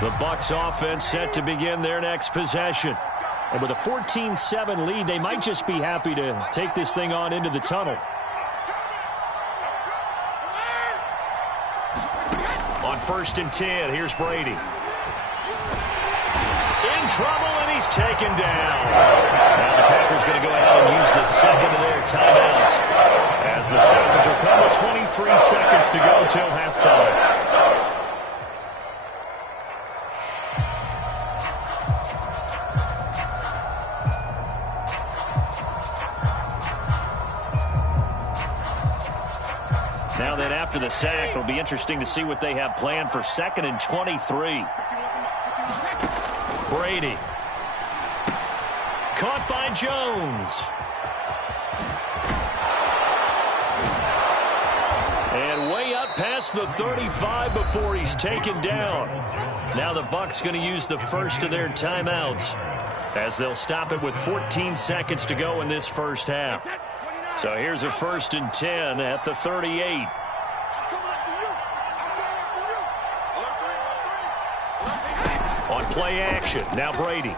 The Bucs offense set to begin their next possession. And with a 14-7 lead, they might just be happy to take this thing on into the tunnel. On 1st and 10, here's Brady. In trouble, and he's taken down. Now the Packers going to go ahead and use the second of their timeouts, as the stoppage will come with 23 seconds to go till halftime. Now then, after the sack, it'll be interesting to see what they have planned for 2nd and 23. Brady. Caught by Jones. And way up past the 35 before he's taken down. Now the Bucs going to use the first of their timeouts, as they'll stop it with 14 seconds to go in this first half. So here's a 1st and 10 at the 38. On play action, now Brady.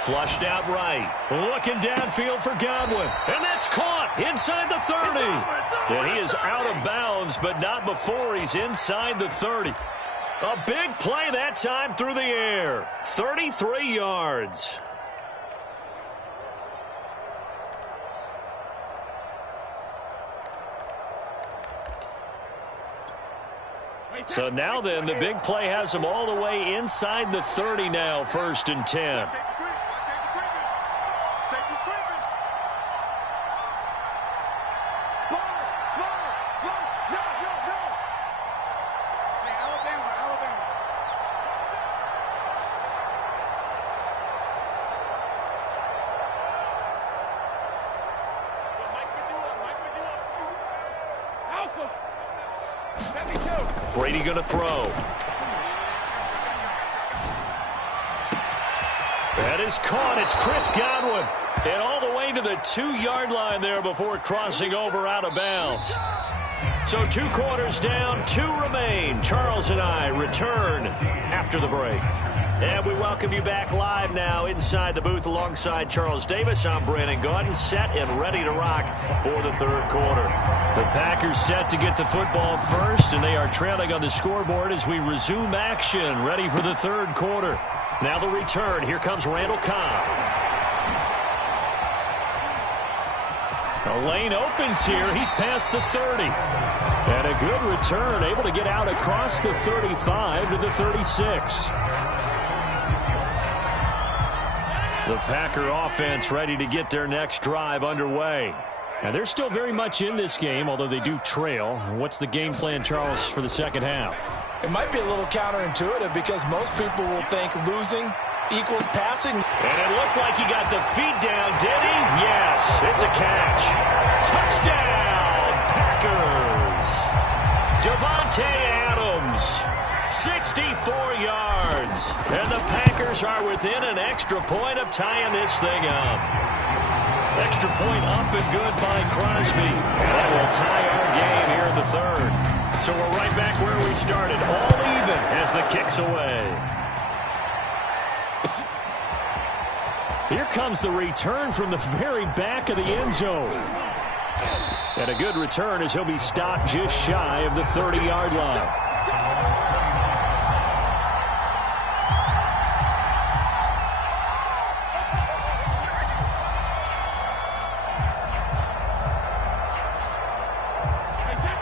Flushed out right. Looking downfield for Godwin. And that's caught inside the 30. And he is out of bounds, but not before he's inside the 30. A big play that time through the air. 33 yards. So now then, the big play has him all the way inside the 30 now, 1st and 10. Brady going to throw. That is caught. It's Chris Godwin. And all the way to the 2-yard line there before crossing over out of bounds. So 2 quarters down, 2 remain. Charles and I return after the break. And we welcome you back live now inside the booth alongside Charles Davis. I'm Brandon Gaudin, set and ready to rock for the 3rd quarter. The Packers set to get the football first, and they are trailing on the scoreboard as we resume action, ready for the 3rd quarter. Now the return. Here comes Randall Cobb. The lane opens here. He's past the 30. And a good return, able to get out across the 35 to the 36. The Packer offense ready to get their next drive underway. And they're still very much in this game, although they do trail. What's the game plan, Charles, for the 2nd half? It might be a little counterintuitive because most people will think losing equals passing. And it looked like he got the feet down, did he? Yes, it's a catch. Touchdown, Packers. Davante Adams, 64 yards. And the Packers are within an extra point of tying this thing up. Extra point up and good by Crosby. And that will tie our game here in the 3rd. So we're right back where we started. All even as the kick's away. Here comes the return from the very back of the end zone. And a good return as he'll be stopped just shy of the 30-yard line.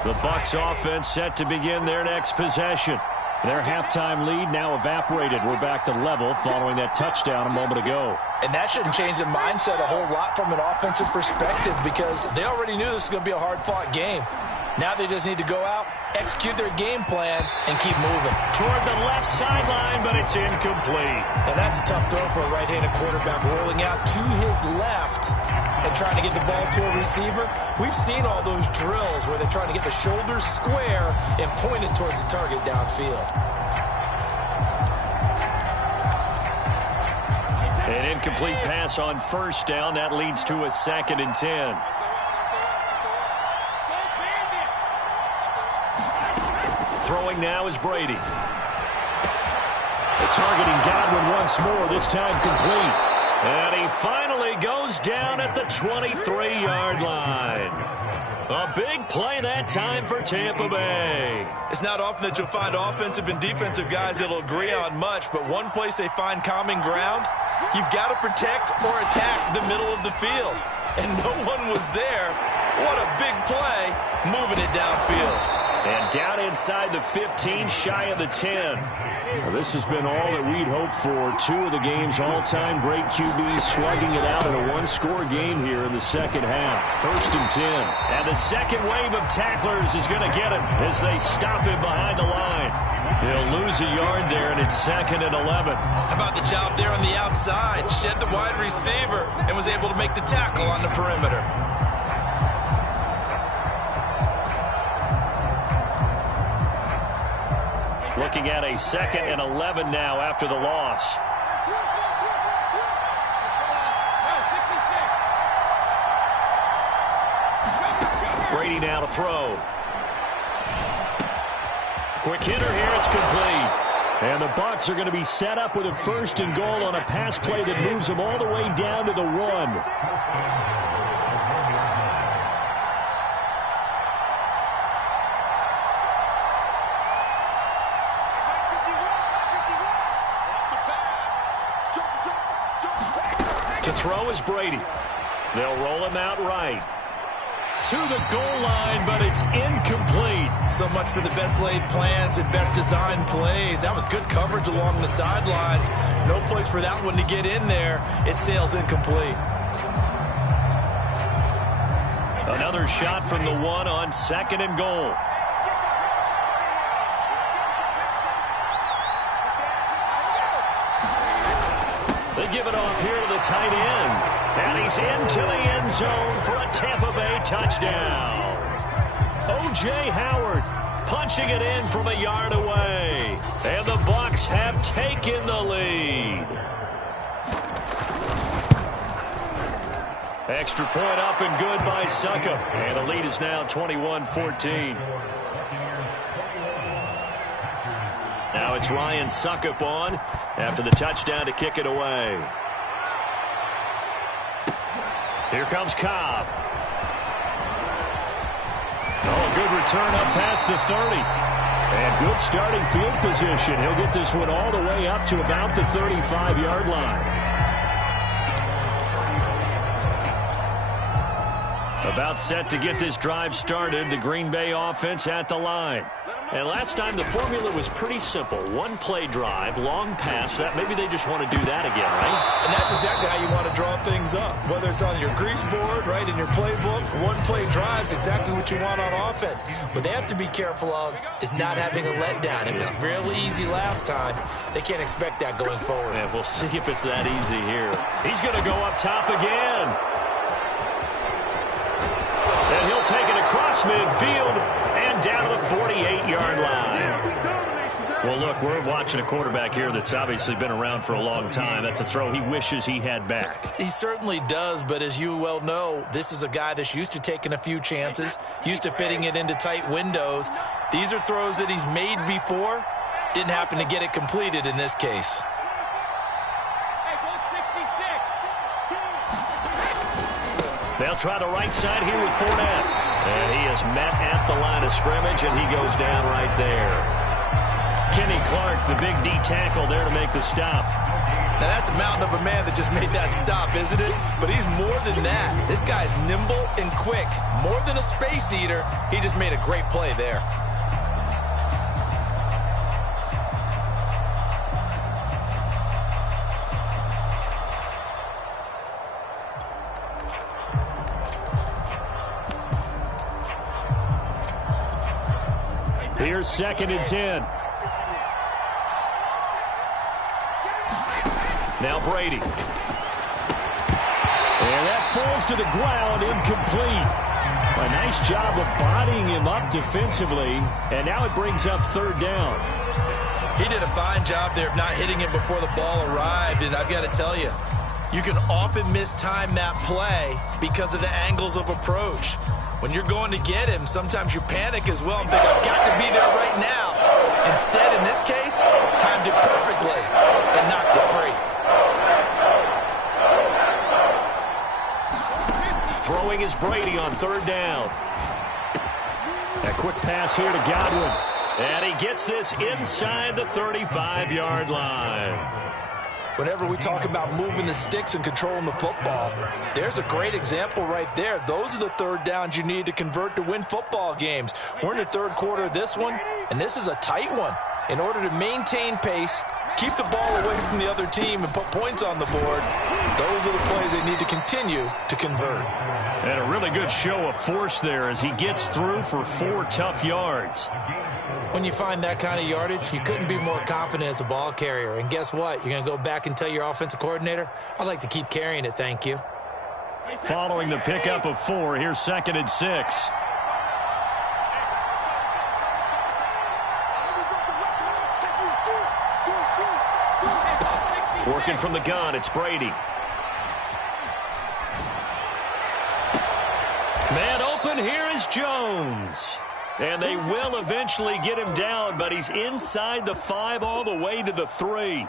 The Bucs offense set to begin their next possession. Their halftime lead now evaporated. We're back to level following that touchdown a moment ago. And that shouldn't change the mindset a whole lot from an offensive perspective because they already knew this was going to be a hard-fought game. Now they just need to go out, execute their game plan, and keep moving. Toward the left sideline, but it's incomplete. And that's a tough throw for a right-handed quarterback, rolling out to his left and trying to get the ball to a receiver. We've seen all those drills where they're trying to get the shoulders square and point it towards the target downfield. An incomplete pass on 1st down. That leads to a 2nd and 10. Throwing now is Brady. targeting Godwin once more, this time complete. And he finally goes down at the 23-yard line. A big play that time for Tampa Bay. It's not often that you'll find offensive and defensive guys that'll agree on much, but one place they find common ground, you've got to protect or attack the middle of the field. And no one was there. What a big play, moving it downfield. And down inside the 15, shy of the 10. Well, this has been all that we'd hoped for. Two of the game's all-time great QBs slugging it out in a one-score game here in the second half. 1st and 10. And the second wave of tacklers is going to get him as they stop him behind the line. He'll lose a yard there, and it's 2nd and 11. How about the job there on the outside? Shed the wide receiver and was able to make the tackle on the perimeter. Looking at a 2nd and 11 now after the loss. Brady now to throw. Quick hitter here, it's complete. And the Bucs are going to be set up with a 1st and goal on a pass play that moves them all the way down to the 1. To throw is Brady. They'll roll him out right. To the goal line, but it's incomplete. So much for the best laid plans and best designed plays. That was good coverage along the sidelines. No place for that one to get in there. It sails incomplete. Another shot from the 1 on 2nd and goal. They give it off here to the tight end. And he's into the end zone for a Tampa Bay touchdown. O.J. Howard punching it in from a yard away. And the Bucs have taken the lead. Extra point up and good by Succop. And the lead is now 21-14. Now it's Ryan Succop on after the touchdown to kick it away. Here comes Cobb. Oh, good return up past the 30. And good starting field position. He'll get this one all the way up to about the 35-yard line. About set to get this drive started. The Green Bay offense at the line. And last time the formula was pretty simple. One play drive, long pass. That maybe they just want to do that again, right? And that's exactly how you want to draw things up. Whether it's on your grease board, right, in your playbook, one play drive's exactly what you want on offense. What they have to be careful of is not having a letdown. It was really easy last time. They can't expect that going forward. And we'll see if it's that easy here. He's going to go up top again. And he'll take it across midfield and down to the 48-yard line. Well, look, we're watching a quarterback here that's obviously been around for a long time. That's a throw he wishes he had back. He certainly does, but as you well know, this is a guy that's used to taking a few chances, used to fitting it into tight windows. These are throws that he's made before. Didn't happen to get it completed in this case. They'll try the right side here with Fournette. And he is met at the line of scrimmage, and he goes down right there. Kenny Clark, the big D tackle there to make the stop. Now that's a mountain of a man that just made that stop, isn't it? But he's more than that. This guy's nimble and quick. More than a space eater. He just made a great play there. Here's 2nd and 10. Now Brady. And that falls to the ground, incomplete. A nice job of bodying him up defensively. And now it brings up 3rd down. He did a fine job there of not hitting him before the ball arrived. And I've got to tell you, you can often mistime that play because of the angles of approach. When you're going to get him, sometimes you panic as well and think, I've got to be there right now. Instead, in this case, timed it perfectly and knocked it free. Throwing is Brady on third down. A quick pass here to Godwin. And he gets this inside the 35-yard line. Whenever we talk about moving the sticks and controlling the football, there's a great example right there. Those are the third downs you need to convert to win football games. We're in the third quarter of this one, and this is a tight one. In order to maintain pace, keep the ball away from the other team, and put points on the board, those are the plays they need to continue to convert. And a really good show of force there as he gets through for 4 tough yards. When you find that kind of yardage, you couldn't be more confident as a ball carrier. And guess what? You're going to go back and tell your offensive coordinator, I'd like to keep carrying it, thank you. Following the pickup of 4, here's 2nd and 6. Working from the gun, it's Brady. Man open, here is Jones. And they will eventually get him down, but he's inside the 5 all the way to the 3.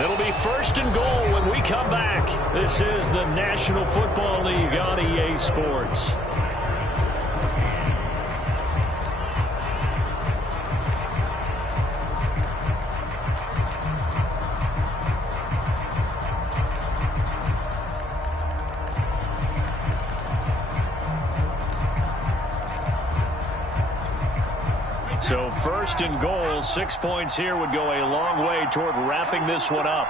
It'll be 1st and goal when we come back. This is the National Football League on EA Sports. So 1st and goal, 6 points here would go a long way toward wrapping this one up.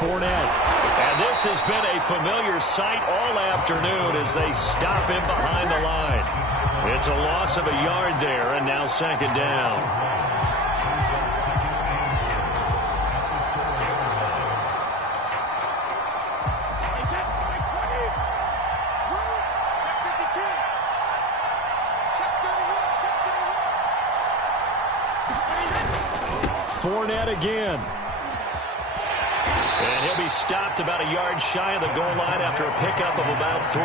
Fournette. And this has been a familiar sight all afternoon as they stop him behind the line. It's a loss of a yard there, and now 2nd down. Fournette again. And he'll be stopped about a yard shy of the goal line after a pickup of about 3.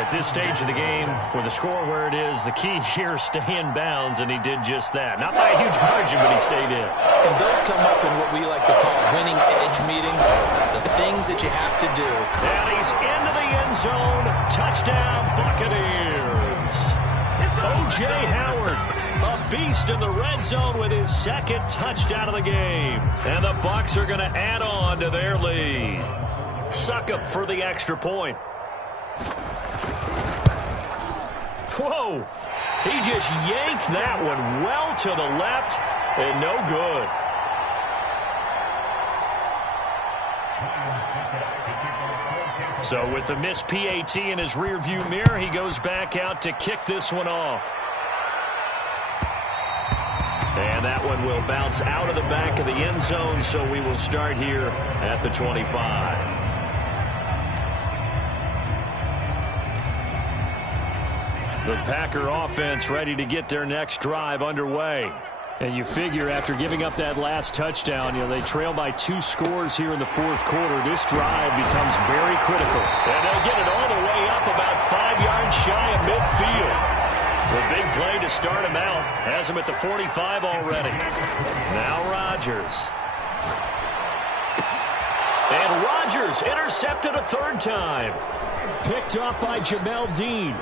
At this stage of the game, with the score where it is, the key here is stay in bounds, and he did just that. Not by a huge margin, but he stayed in. And those come up in what we like to call winning edge meetings, the things that you have to do. And he's into the end zone. Touchdown, Buccaneers. O.J. Howard, a beast in the red zone with his 2nd touchdown of the game. And the Bucs are going to add on to their lead. Succop for the extra point. Whoa! He just yanked that one well to the left and no good. So with the missed PAT in his rearview mirror, he goes back out to kick this one off. And that one will bounce out of the back of the end zone, so we will start here at the 25. The Packer offense ready to get their next drive underway. And you figure after giving up that last touchdown, they trail by 2 scores here in the 4th quarter. This drive becomes very critical. And they'll get it all the way up about 5 yards shy of midfield. The big play to start him out has him at the 45 already. Now Rodgers. And Rodgers intercepted a 3rd time. Picked off by Jamel Dean.